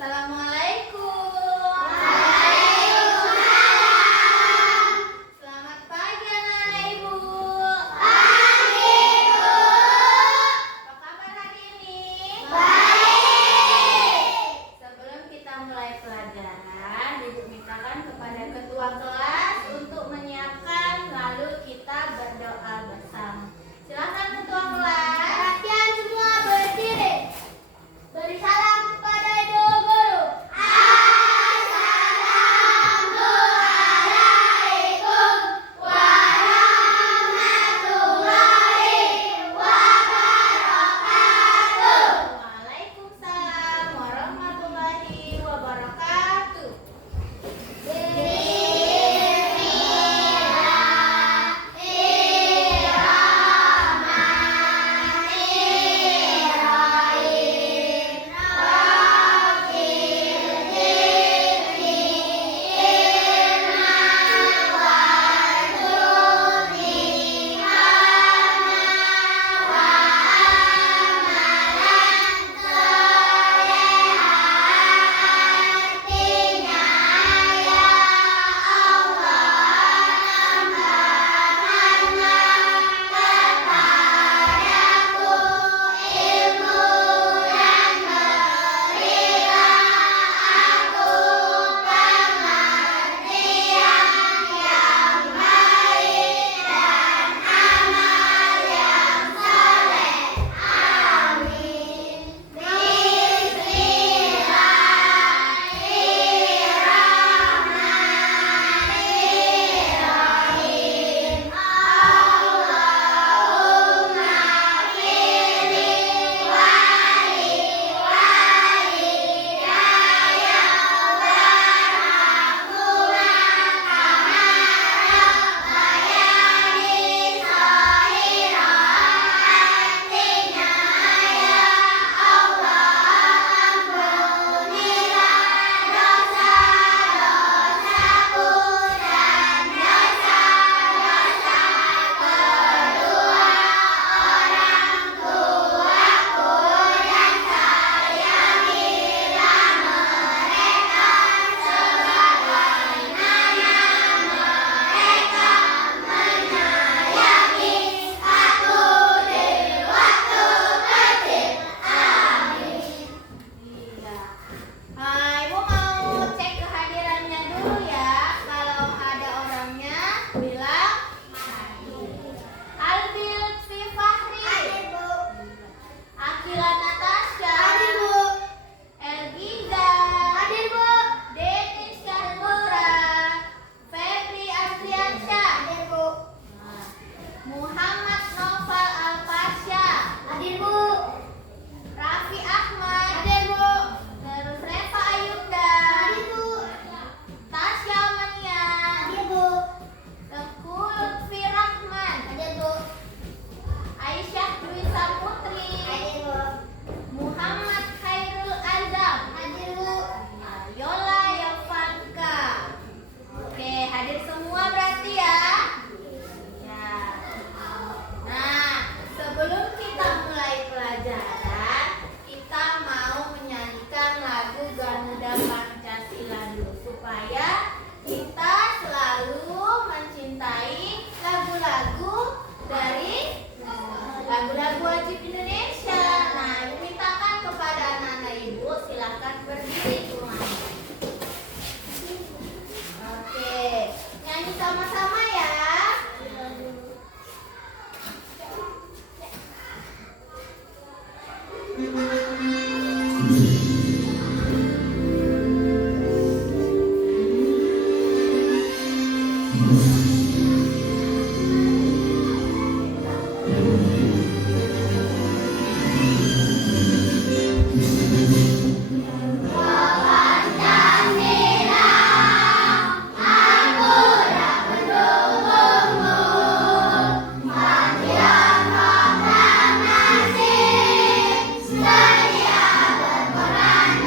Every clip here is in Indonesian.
Assalamualaikum. Waalaikumsalam. Selamat pagi anak-anak ibu. Pagi, Bu. Apa kabar hari ini? Baik. Sebelum kita mulai pelajaran, ibu mintakan kepada ketua kelas untuk menyiapkan, lalu kita berdoa bersama. Silakan ketua kelas. Perhatian semua berdiri. Beri salam kepada ibu guru. Assalamualaikum warahmatullahi wabarakatuh. Waalaikumsalam warahmatullahi wabarakatuh. Ibu mau cek kehadirannya dulu ya. Kalau ada orangnya, bilang Albil Lutfi Fahri, Akila Natasha, Elgiza, Denis Syahputra, Febri Adriansyah, Muhammad Noval Alfasya, Raffi Ahmad, terus Reva Ayuda, Tasya Mania, Tengku Lutfi Rahman, Aisyah Dwi Saputri, Muhammad Khairul Azam, Yola Yovanka. Oke, hadir semua berarti ya. Ya. Nah, sebelum kita mulai pelajaran, kita mau menyanyikan lagu Garuda Pancasila dulu supaya kita selalu mencintai lagu-lagu dari lagu-lagu wajib Indonesia. Nah, mintakan kepada anak-anak ibu, silakan berdiri semuanya. Oke, nyanyi sama-sama ya. Sedia berperan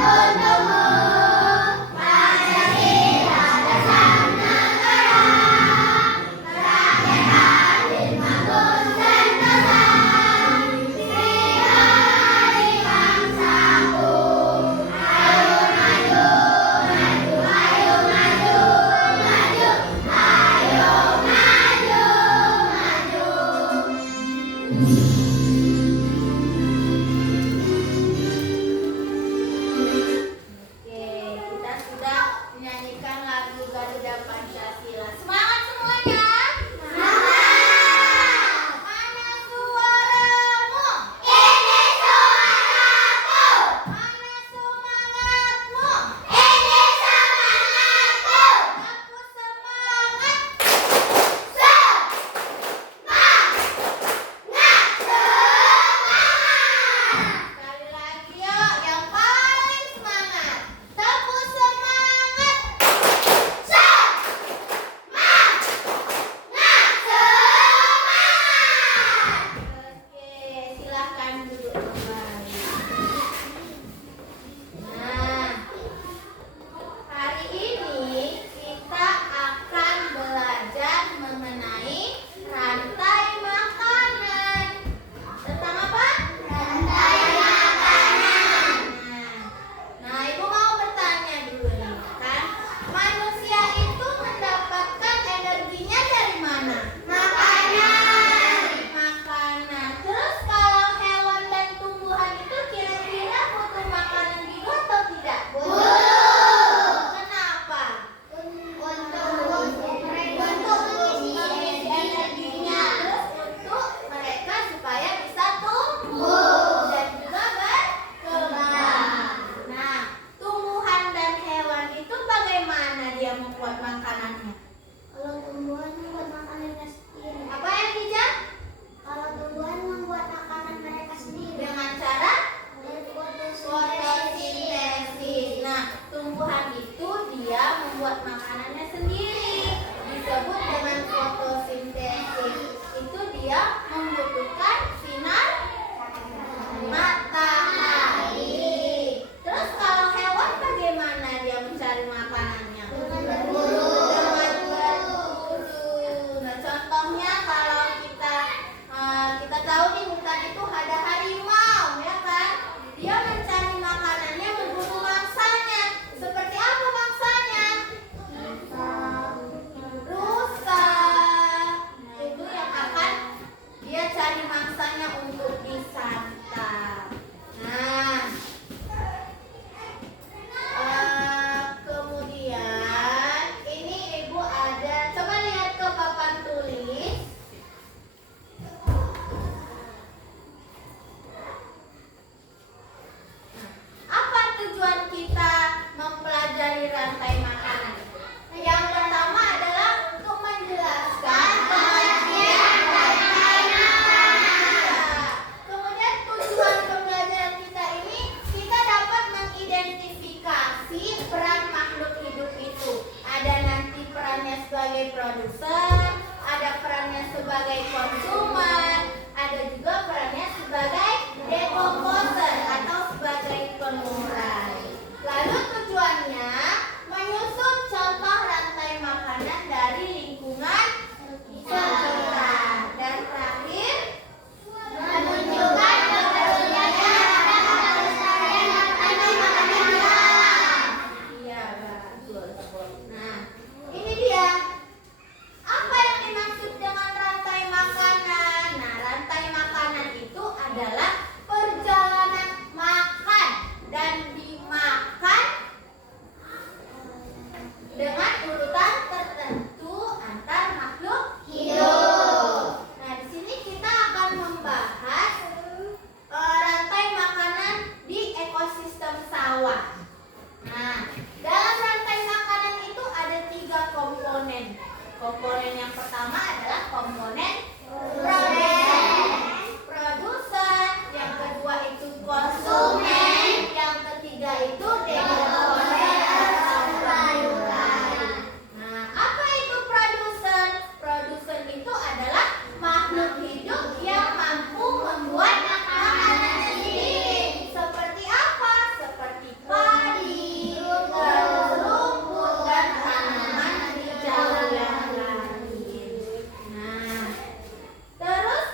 produsen, ada perannya sebagai konsumen, ada juga perannya sebagai decomposer atau sebagai pengurai. Lalu tujuannya menyusun contoh rantai makanan dari lingkungan sekitar. Dan terakhir Menunjukkan kebersihan dan kelestarian rantai makanan di alam. iya betul. Nah, ini dia. Apa yang dimaksud dengan rantai makanan? Nah, rantai makanan itu adalah perjalanan makan dan dimakan dengan urutan tertentu antar makhluk hidup. Nah, di sini kita akan membahas rantai makanan di ekosistem sawah. Nah, dalam rantai makanan itu ada 3 komponen. Komponen yang pertama adalah komponen produsen, yang kedua itu konsumen, yang ketiga itu decomposer atau pengurai. Nah, apa itu produsen? Produsen itu adalah makhluk hidup yang mampu membuat makanan sendiri. Seperti apa? Seperti padi, rumput, dan tanaman hijau yang lain. Nah, terus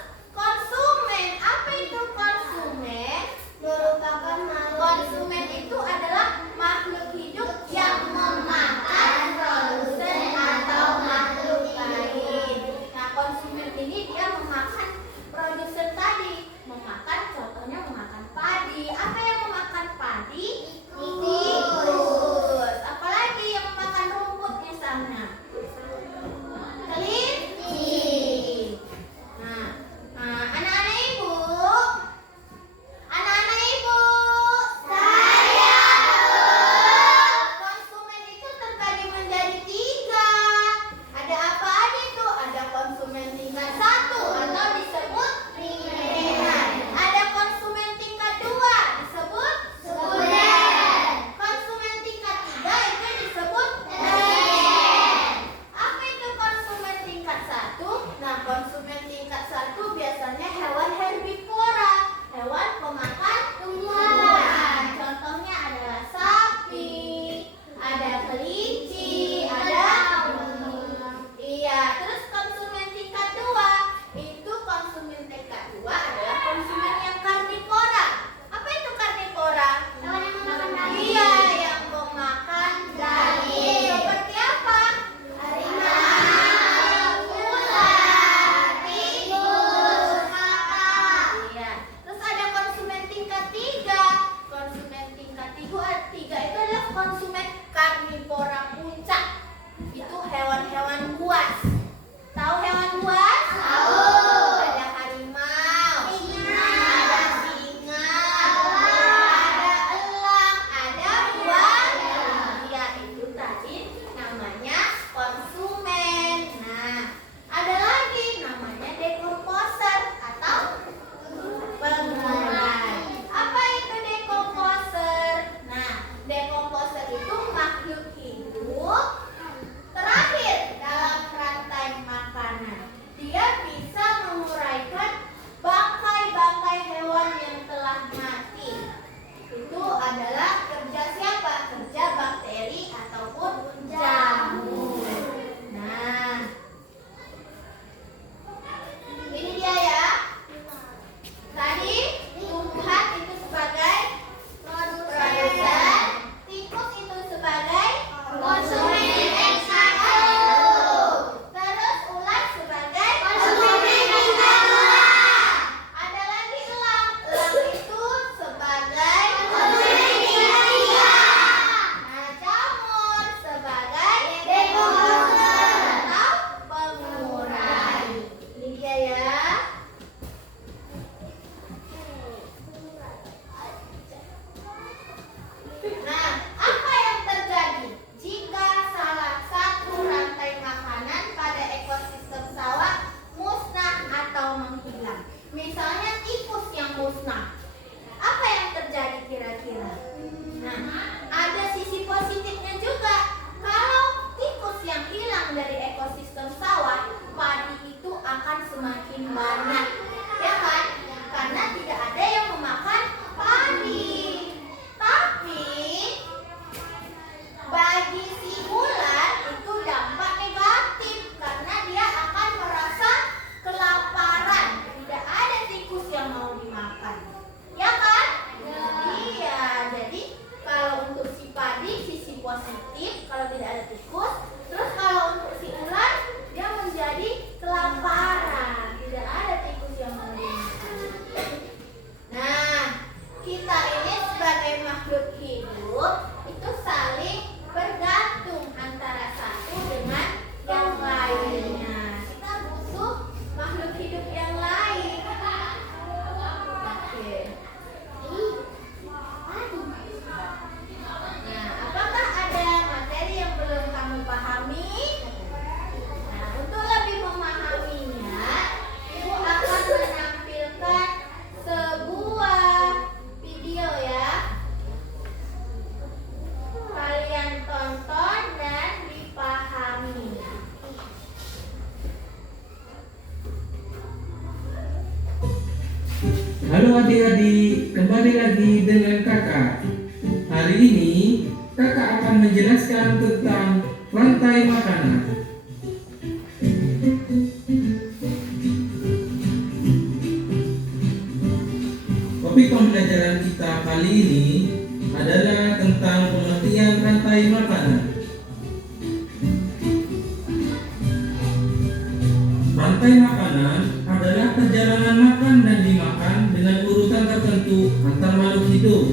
Halo adik-adik, kembali lagi dengan kakak. Hari ini kakak akan menjelaskan tentang rantai makanan. Topik pembelajaran kita kali ini adalah tentang pengertian rantai makanan. Rantai makanan adalah perjalanan makan dan dimakan dengan urutan tertentu antar makhluk hidup.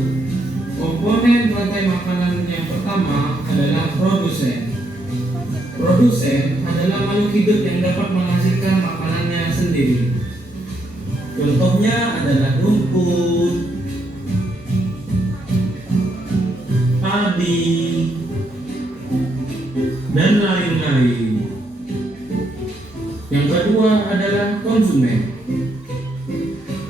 Komponen rantai makanan yang pertama adalah produsen. Produsen adalah makhluk hidup yang dapat menghasilkan makanannya sendiri. Contohnya adalah rumput, padi, dan lain-lain. Yang kedua adalah konsumen.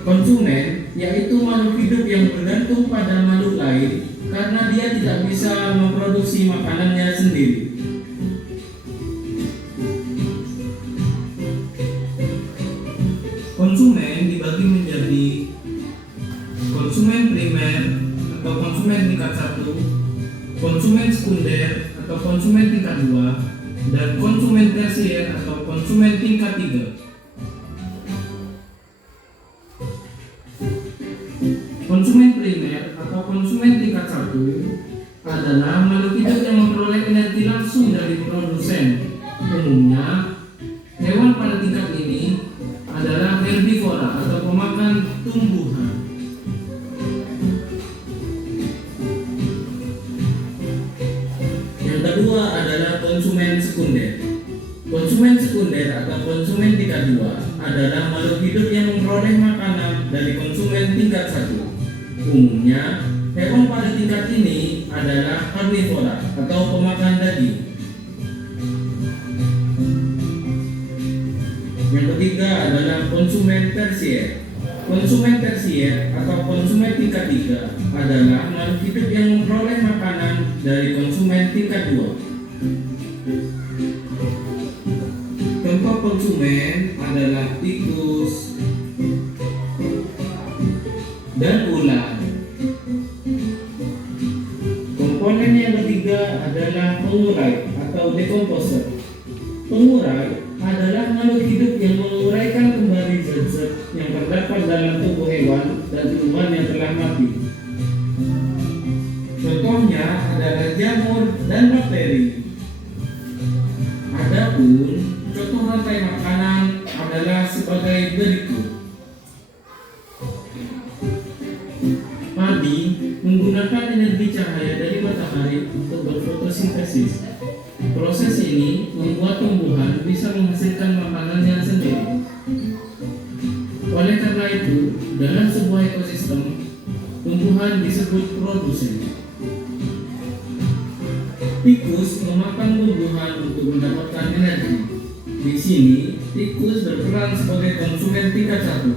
Konsumen yaitu makhluk hidup yang bergantung pada makhluk lain karena dia tidak bisa memproduksi makanannya sendiri. Konsumen dibagi menjadi konsumen primer atau konsumen tingkat 1, konsumen sekunder atau konsumen tingkat 2, dan konsumen tersier atau konsumen tingkat 3. Konsumen primer atau konsumen tingkat 1 adalah makhluk hidup yang memperoleh energi langsung dari produsen. Umumnya, hewan pada tingkat ini adalah herbivora atau pemakan tumbuhan. Yang kedua adalah konsumen sekunder. Konsumen sekunder atau konsumen tingkat 2 adalah makhluk hidup yang memperoleh makanan dari konsumen tingkat 1. Umumnya, hewan pada tingkat ini adalah karnivora atau pemakan daging. Yang ketiga adalah konsumen tersier. Konsumen tersier atau konsumen tingkat 3 adalah makhluk hidup yang memperoleh makanan dari konsumen tingkat 2. Contoh konsumen adalah tikus dan ular. Komponen yang ketiga adalah pengurai atau decomposer. Pengurai adalah makhluk hidup yang menguraikan kembali zat-zat yang terdapat dalam tubuh hewan dan tumbuhan yang telah mati. Contohnya adalah jamur dan bakteri. Adapun contoh rantai makanan adalah sebagai berikut. Padi menggunakan energi cahaya dari matahari untuk berfotosintesis. Proses ini membuat tumbuhan bisa menghasilkan makanannya sendiri. Oleh karena itu, dalam sebuah ekosistem, tumbuhan disebut produsen. Tikus memakan tumbuhan untuk mendapatkan energi. Di sini, tikus berperan sebagai konsumen tingkat 1.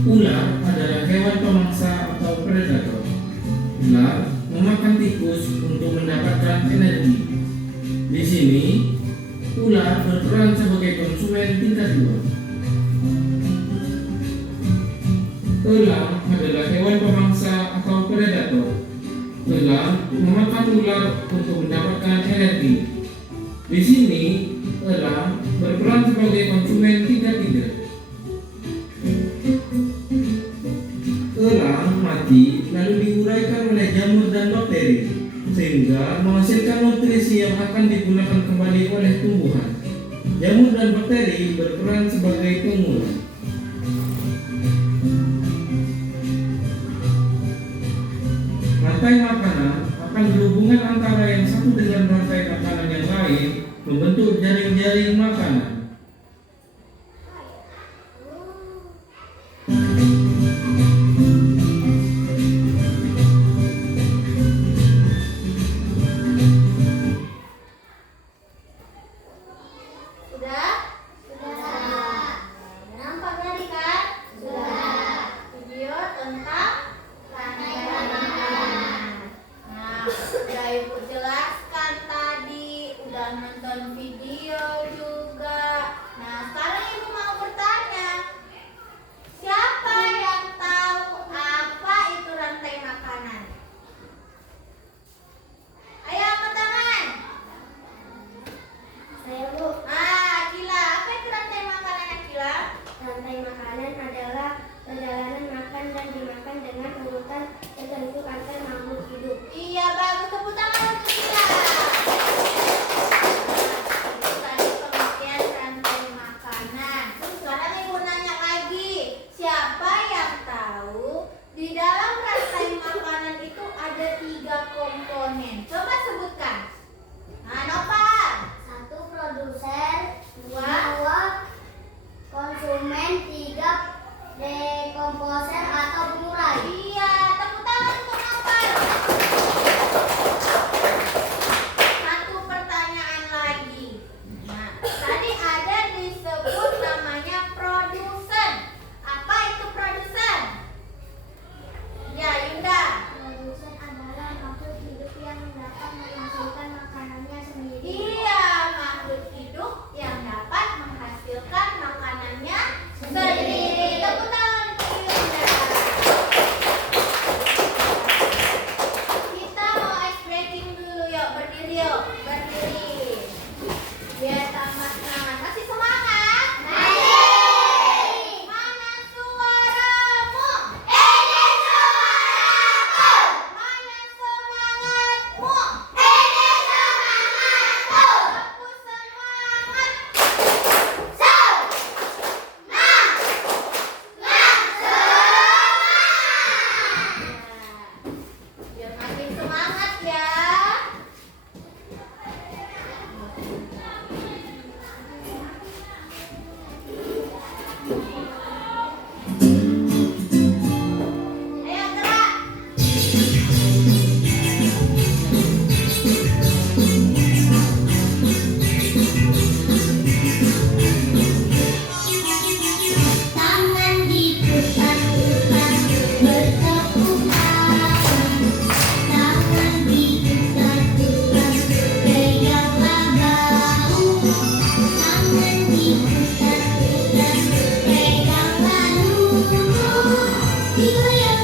Ular adalah hewan pemangsa atau predator. Ular memakan tikus untuk mendapatkan energi. Di sini, ular berperan sebagai konsumen tingkat 2. Elang adalah hewan pemangsa atau predator. Elang memakan ular untuk mendapatkan energi. Di sini, elang berperan sebagai konsumen tingkat 3. Elang mati lalu diuraikan oleh jamur dan bakteri sehingga menghasilkan nutrisi yang akan digunakan kembali oleh tumbuhan. Jamur dan bakteri berperan sebagai pengurai. Rantai makanan akan berhubungan antara yang satu dengan rantai makanan yang lain membentuk jaring-jaring makanan. Sudah? Sudah. Nampak tadi kan? Sudah. Video tentang rantai makanan. Nah, udah Ibu jelaskan tadi, udah nonton video juga.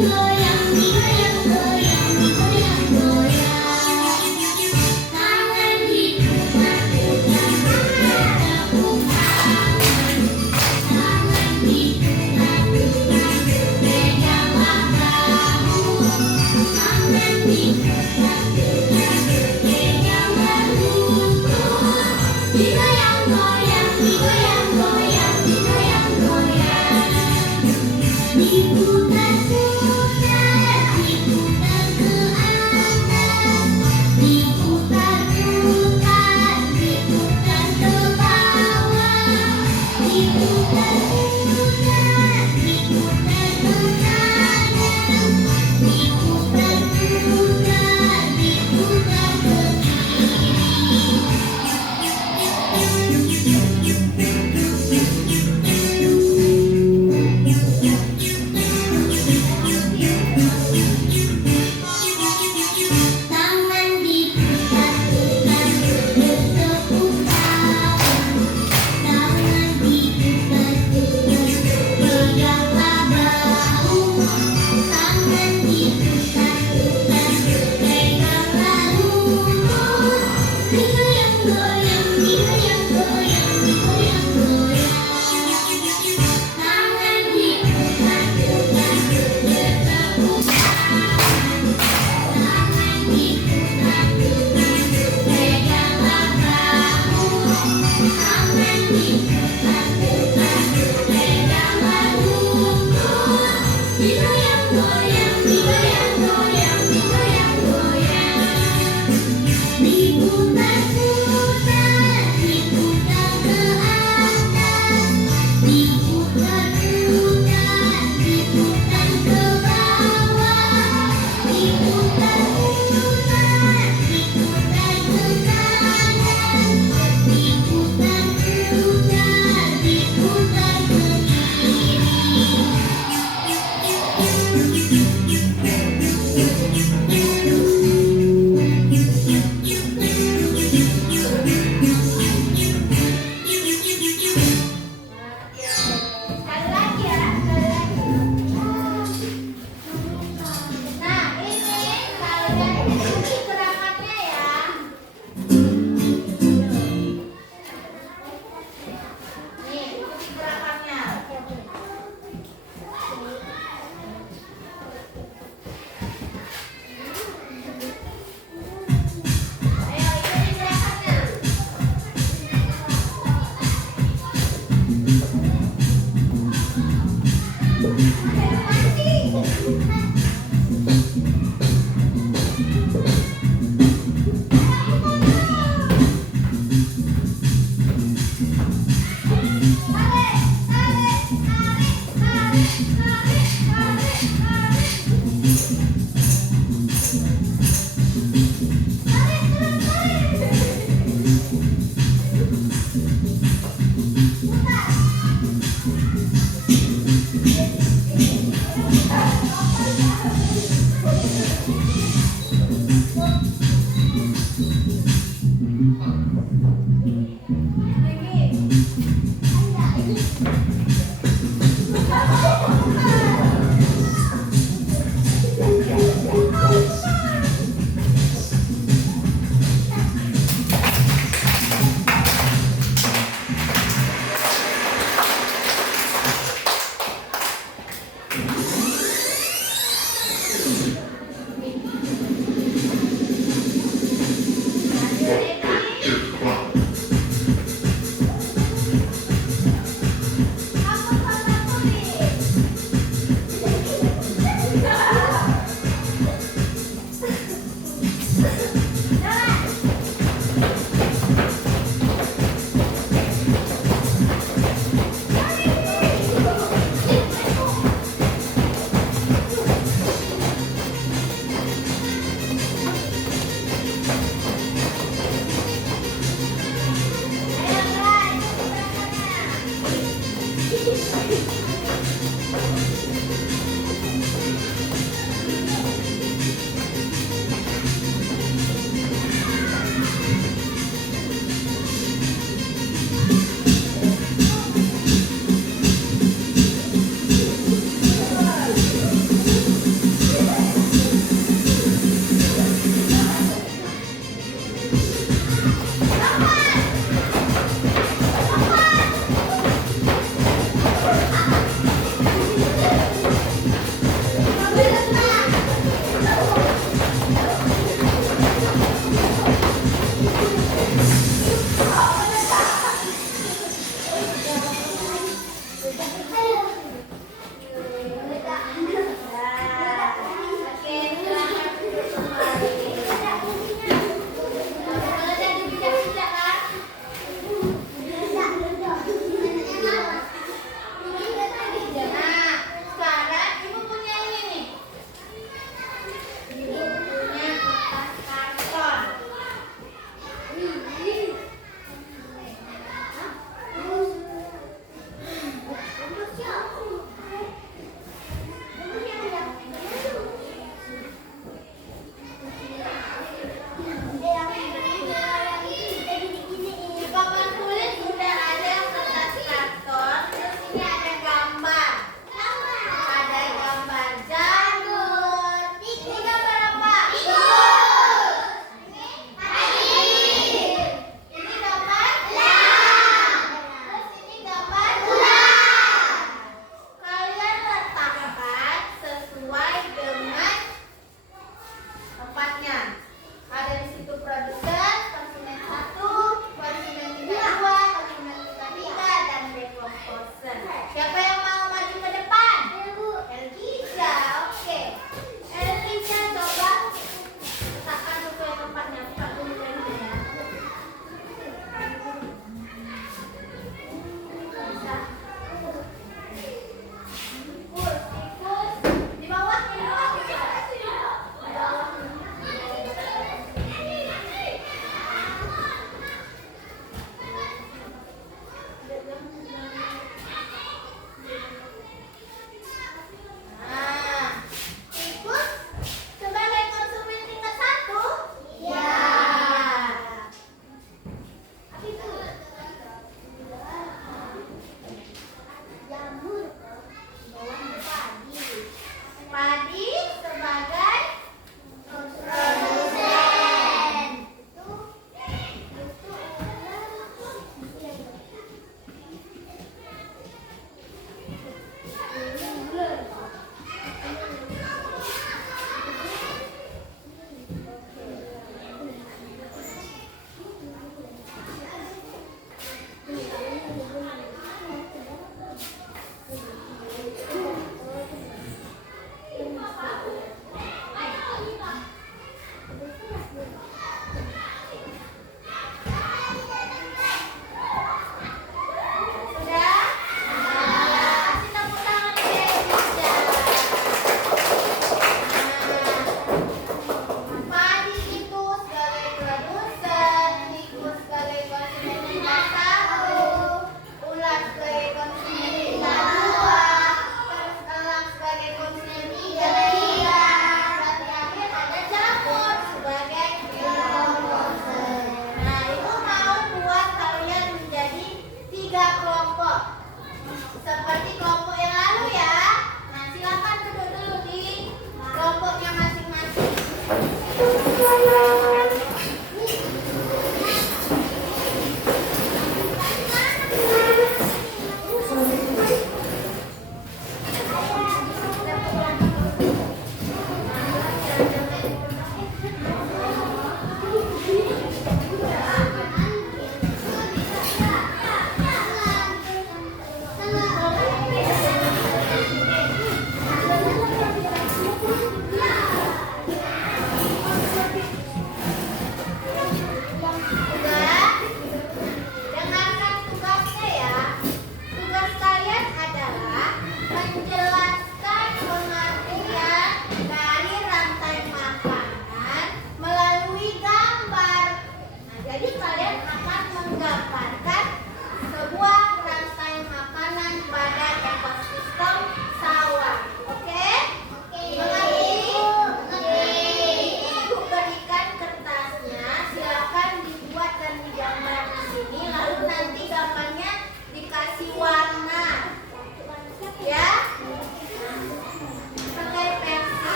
digoyang, digoyang, goyang, digoyang, goyang. Tangan diputar, putar, bertepuk tangan. Tangan diputar, putar, peganglah bahu. Tangan diputar, putar, peganglah lutut. Digoyang, goyang, digoyang, goyang, digoyang, goyang. Diputar, putar, diputar ke atas. Diputar, putar, diputar ke bawah. Diputar, putar, diputar ke kanan. Diputar, putar, diputar ke tangan diputar, putar, bertepuk tangan. Tangan diputar, putar, peganglah bahu. Tangan diputar, putar, peganglah lutut. Digoyang, goyang, digoyang, goyang, digoyang, goyang. Tangan diputar, putar, bertepuk tangan. Tangan diputar, putar, peganglah bahu. Tangan diputar, putar, peganglah lutut. Digoyang, goyang, digoyang, goyang, digoyang, goyang. Diputar, putar, diputar ke atas. Diputar, putar, diputar ke bawah. Diputar, putar, diputar ke kanan. Diputar, putar, diputar ke sekali lagi ya, sekali lagi. Nah, ini kalian ikuti gerakannya ya. Nih, ikuti gerakannya. Ayo ikuti gerakannya.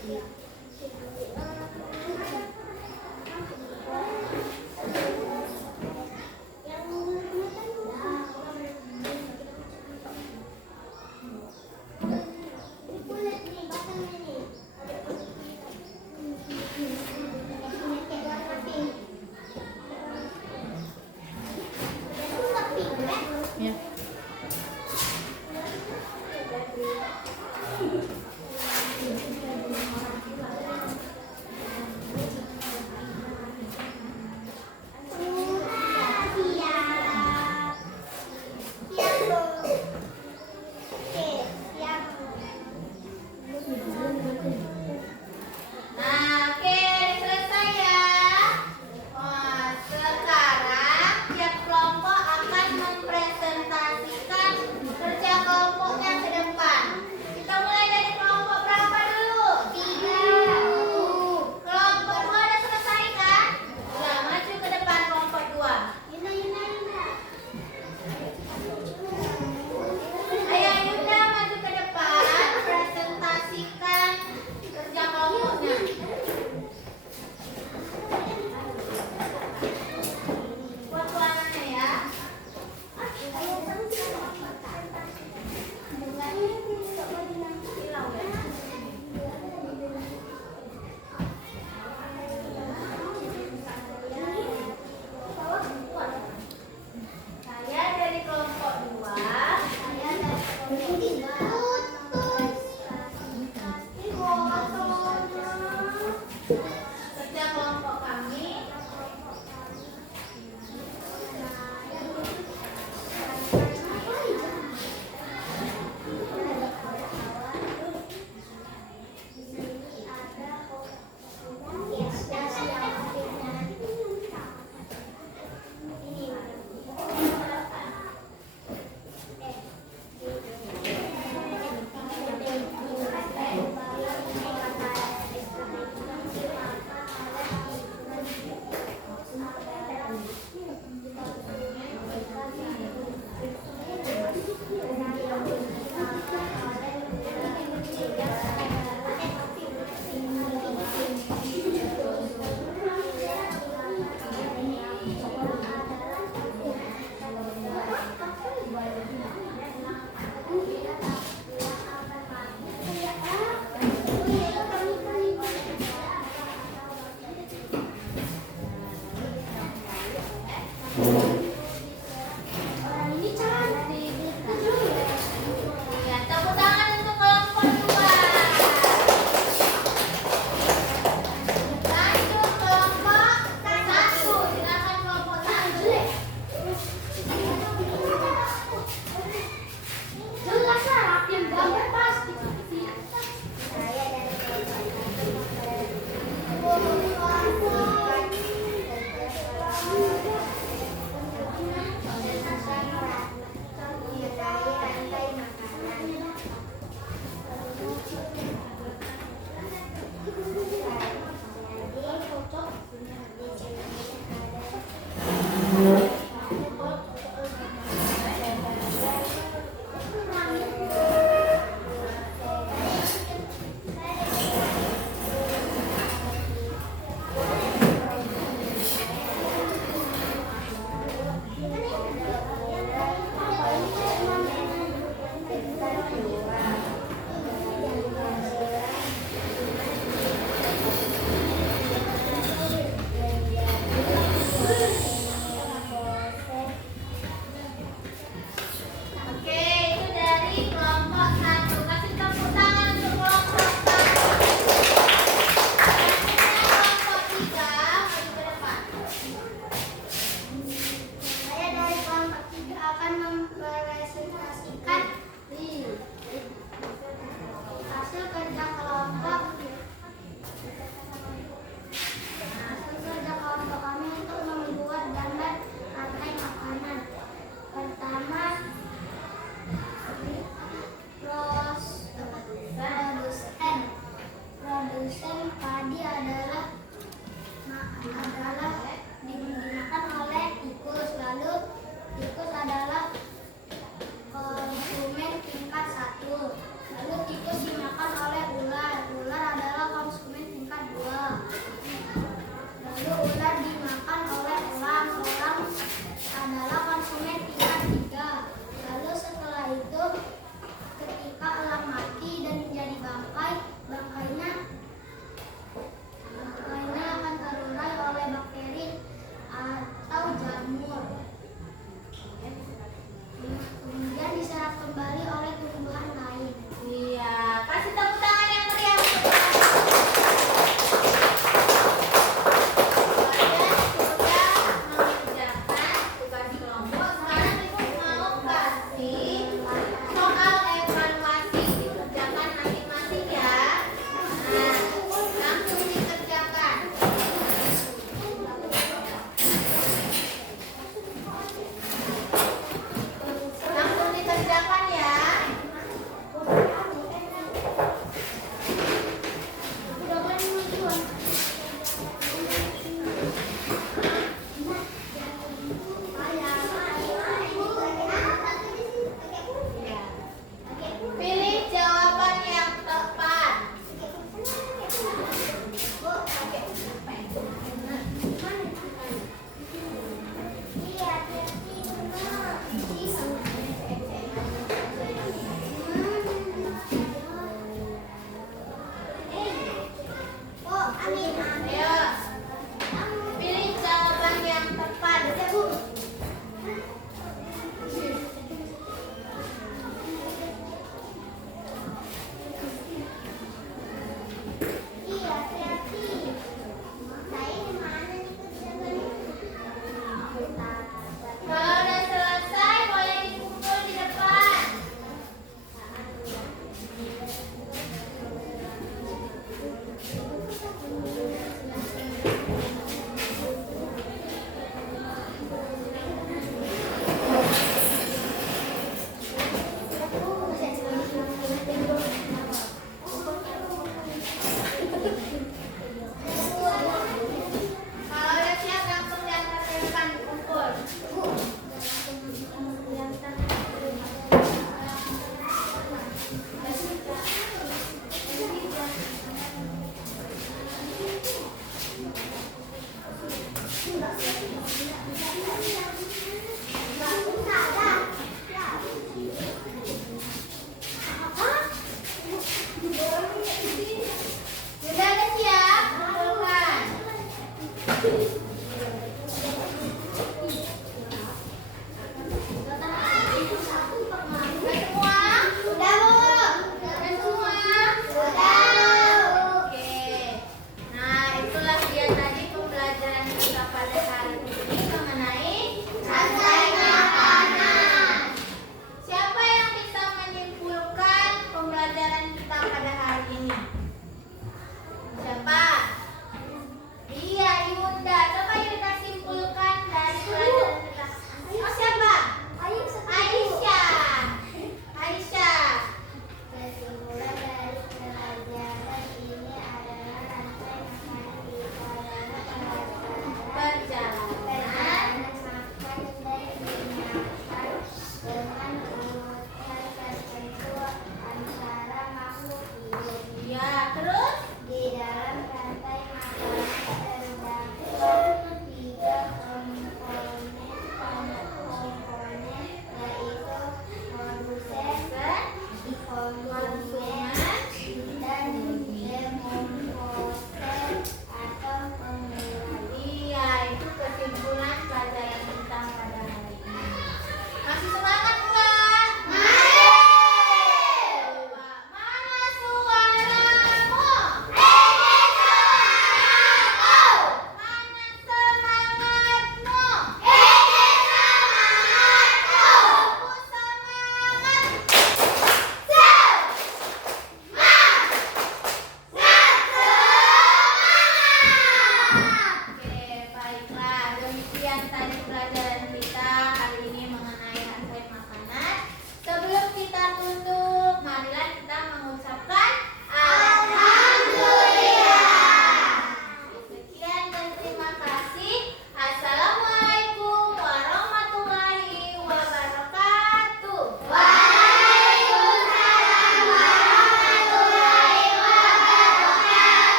Kulit nih, batang ini. Kulit kayak warna pink. Itu nggak pink kan? Ya.